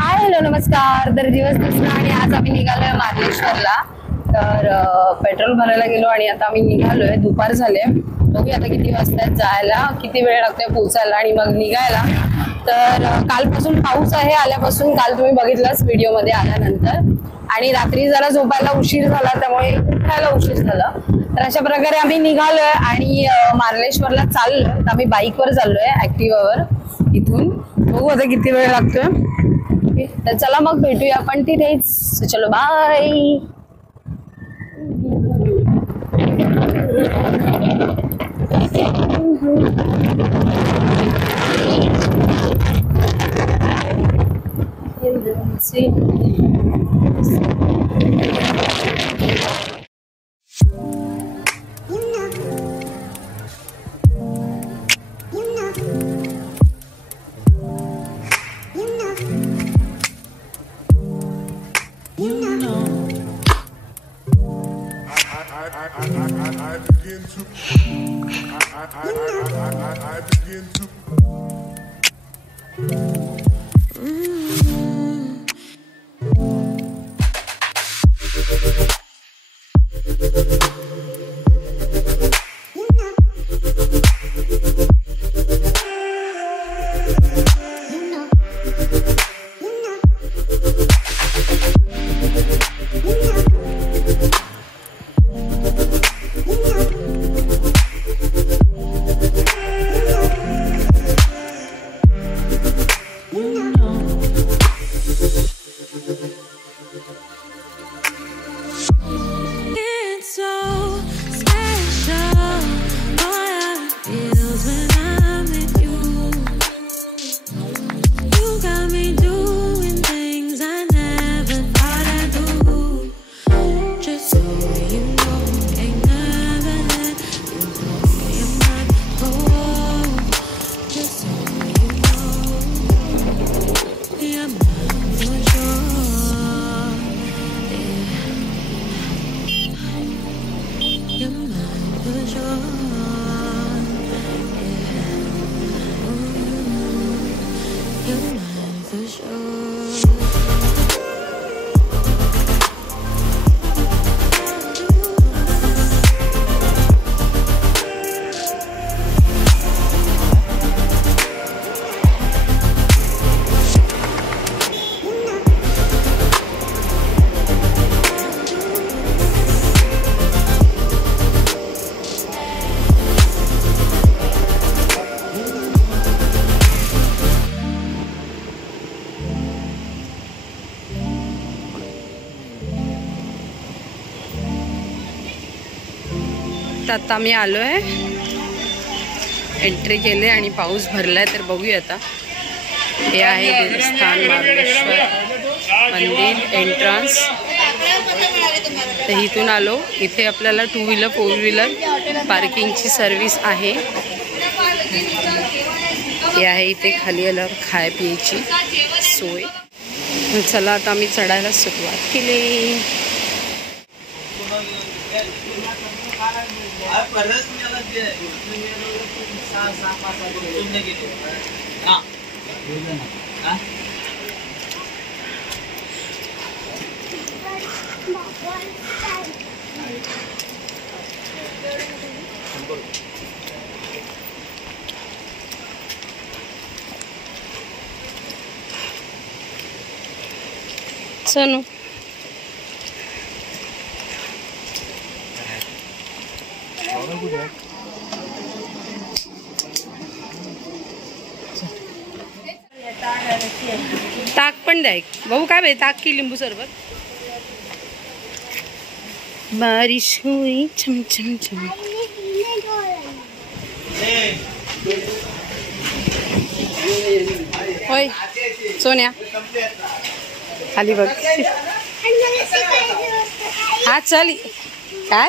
Hello नमस्कार. तर दिवस दुसरा आणि आज आम्ही निघालोय मार्लेश्वरला. तर पेट्रोल भरायला गेलो आणि आता आम्ही निघालोय. दुपार झाले. बघूया आता किती वाजता जायला, किती वेळ लागतोय पोहोचायला आणि मग निघायला. तर कालपासून पाऊस आहे आल्यापासून. काल तुम्ही बघितलंच व्हिडिओमध्ये आल्यानंतर. आणि रात्री जरा झोपायला उशीर झाला त्यामुळे उठायला उशीर झाला. तर अशा प्रकारे आम्ही निघालोय आणि मार्लेश्वरला चाललोय. तर आम्ही बाईकवर चाललोय, ऍक्टिव्हावर. इथून बघू आता किती वेळ लागतोय. तर चला मग भेटूया आपण तिथेच. चलो बाय. आता मी आलोय, एंट्री केले आणि पाऊस भरलाय. तर बघूया आता. हे आहे देवस्थान मार्लेश्वर मंदिर एंट्रन्स. तर इथून आलो. इथे आपल्याला 2 व्हीलर 4 व्हीलर पार्किंगची सर्विस आहे. हे आहे इथे खाली आल्यावर खाय पियाची सोय. चला आता आम्ही चढायला सुरुवात केली. सोनू ताक पण द्या. भाऊ काय भाई ताक की लिंबू सरबत. बारिश हुई छम छम छम. होय सोन्या खाली बघ. हा चल. काय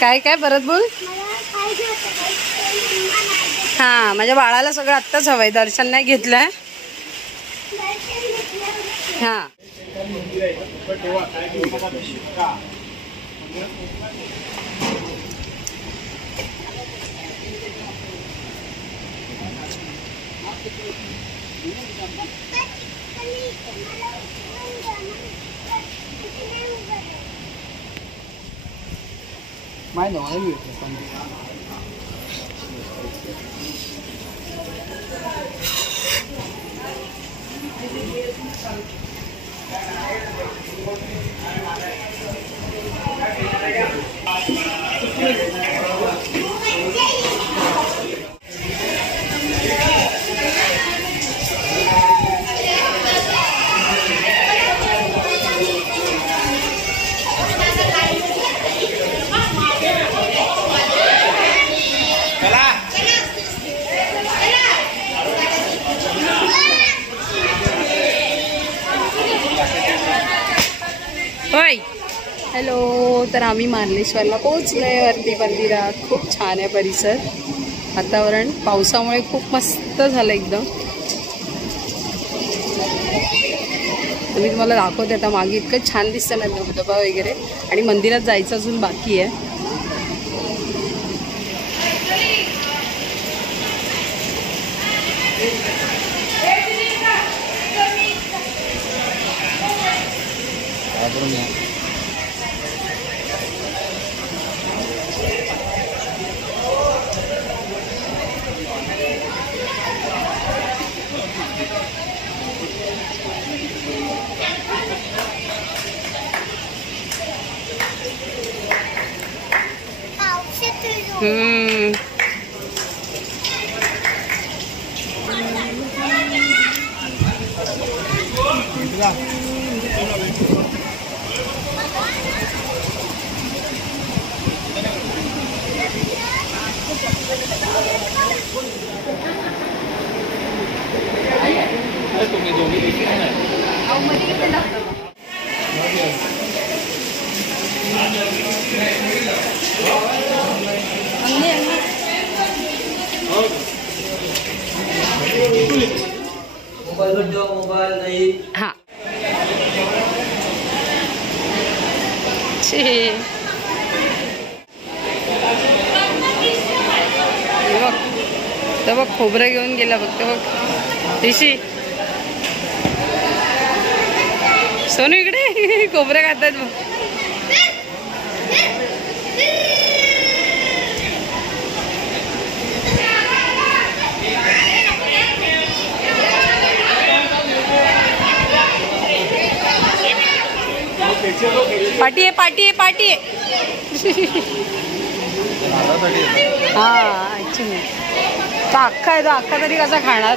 काय काय परत बोल. हा माझ्या बाळाला सगळं आत्ताच हवंय. दर्शन नाही घेतलंय. हा हॅलो, तर आम्ही मार्लेश्वरला पोहोचलोय वरती मंदिरात. खूप छान आहे परिसर, वातावरण पावसामुळे खूप मस्त झालं एकदम. तर मी तुम्हाला दाखवते आता. मागे इतकं छान दिसतं ना धबधबा वगैरे, आणि मंदिरात जायचं अजून बाकी आहे. मोबाईल नाही. हा तर बघ खोबरं घेऊन गेला फक्त बघ. ऋषी सोनू इकडे खोबरं खातात बघ. पार्टी आहे पार्टी आहे पार्टी आहे. हा ऍक्च्युली तो अख्खा आहे, तो अख्खा तरी कसा खाणार.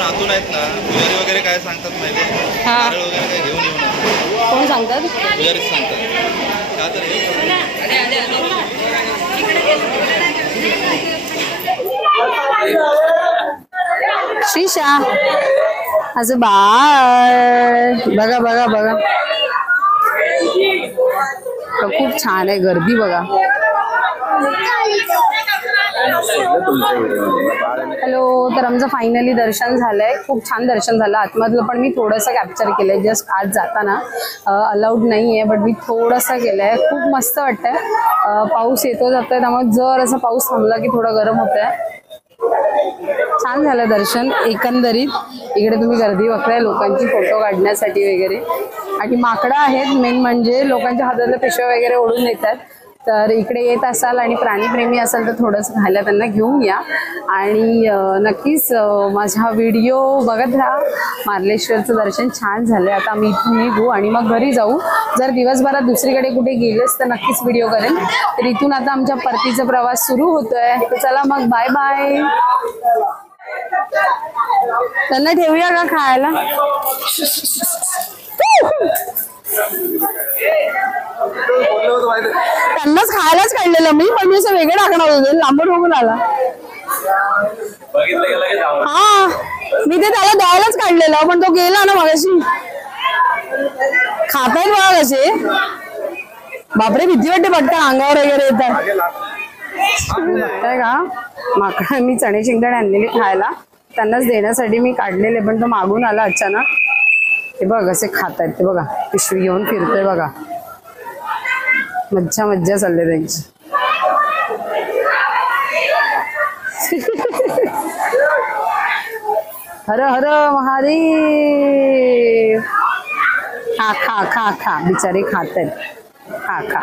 आतून आहेत ना पुजारी वगैरे काय सांगतात माहिती आहे. हा वगैरे काय घेऊन येऊ नका. कोण सांगतात. पुजारीच सांगतात का तर श्रीशा असं बाळ बघा बघा बघा. खूप छान आहे, गर्दी बघा. हॅलो, तर आमचं फायनली दर्शन झालंय. खूप छान दर्शन झालं. आतमधलं पण मी थोडंसं कॅप्चर केलंय जस्ट आज जाताना. अलाउड नाही आहे बट मी थोडंसं केलंय. खूप मस्त वाटतंय. पाऊस येतो जातोय त्यामुळे जर असं पाऊस थांबला की थोडं गरम होतंय. छान झालं दर्शन एकंदरीत. इकडे तुम्ही गर्दी बघताय लोकांची फोटो काढण्यासाठी वगैरे, आणि माकडं आहेत मेन म्हणजे. लोकांच्या हातातल्या पिशव्या वगैरे ओढून नेतात. तर इकडे येत असाल आणि प्राणीप्रेमी असाल तर थोडंसं खायला त्यांना घेऊन या. आणि नक्कीच माझा व्हिडिओ बघत राहा. मार्लेश्वरचं दर्शन छान झालं. आता आम्ही इथून निघू आणि मग घरी जाऊ. जर दिवसभरात दुसरीकडे कुठे गेलेस तर नक्कीच व्हिडिओ करेन. तर इथून आता आमच्या परतीचा प्रवास सुरू होतोय. तर चला मग बाय बाय. त्यांना ठेवूया का खायला. त्यांनाच खायलाच काढलेलं मी, पण मी असं वेगळं टाकणार होते. लांबून बघून आला. हा मी ते त्याला द्यायलाच काढलेलं पण तो गेला ना मगाशी. खातायत बघा कसे. बापरे भीती वाटते पटकन अंगावर वगैरे येतात. बघताय का माकडा मी चणे शेंगदाणे आणलेले खायला त्यांनाच देण्यासाठी मी काढलेले, पण तो मागून आला अचानक. हे बघ असे खात आहेत ते बघा. पिशवी घेऊन फिरतोय बघा. मज्जा मज्जा चालली त्यांची. हर हर महादेव. खा खा खा खा बिचारे खात आहेत. खा खा.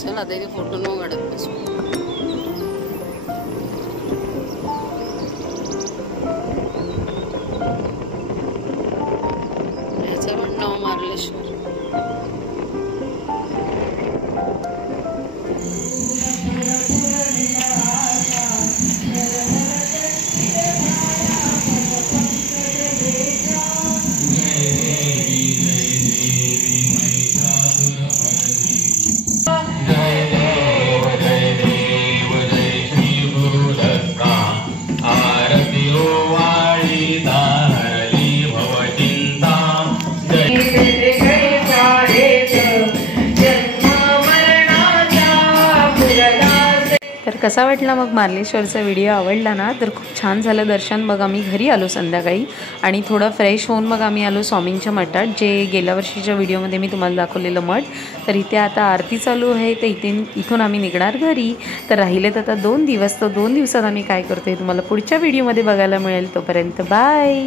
चला आता इथे फोटो न काढत बसू. याचं पण नाव मार्लेश्वर. तर कसा वाटला मग मार्लेश्वरचा व्हिडिओ? आवडला ना? तर खूप छान झालं दर्शन. मग आम्ही घरी आलो संध्याकाळी आणि थोडं फ्रेश होऊन मग आम्ही आलो स्वामींच्या मठात, जे गेल्या वर्षीच्या व्हिडिओमध्ये मी तुम्हाला दाखवलेलं मठ. तर इथे आता आरती चालू आहे, तर इथून आम्ही निघणार घरी. तर राहिलेत आता 2 दिवस. तर 2 दिवसात आम्ही काय करतोय तुम्हाला पुढच्या व्हिडिओमध्ये बघायला मिळेल. तोपर्यंत बाय.